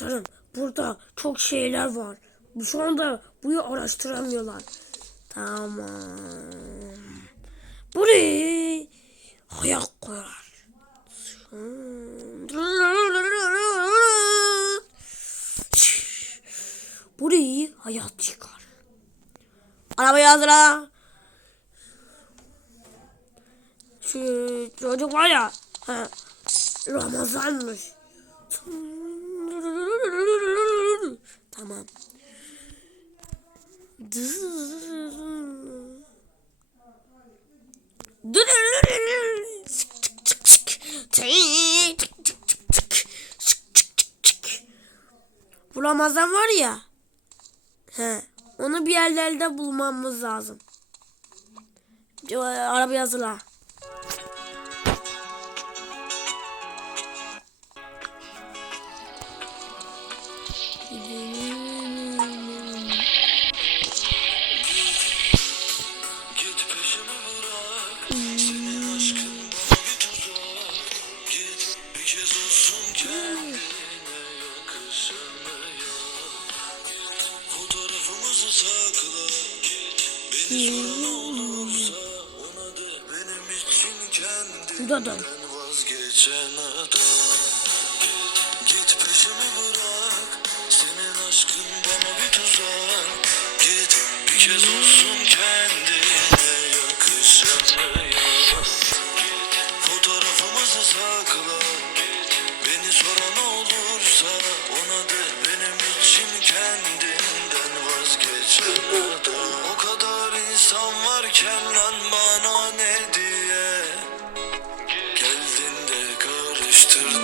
Komutanım, burada çok şeyler var. Şu anda bunu araştıramıyorlar. Tamam. Buraya ayak koyar. Burayı hayat çıkar. Arabayı hazırla. Şu çocuk var ya. Ramazanmış. Tamam. Bu Ramazan var ya. Onu bir yerlerde bulmamız lazım. Arabayı hazırla. Şurada da. Git peşimi bırak, senin aşkın bana bir tuzak. Git bir kez olsun kendine yakışanmıyor. Fotoğrafımızı sakla, beni soran olursa ona de benim için kendinden vazgeçen adam. O kadar insan varken lan bana ne diye geldin de karıştırdın.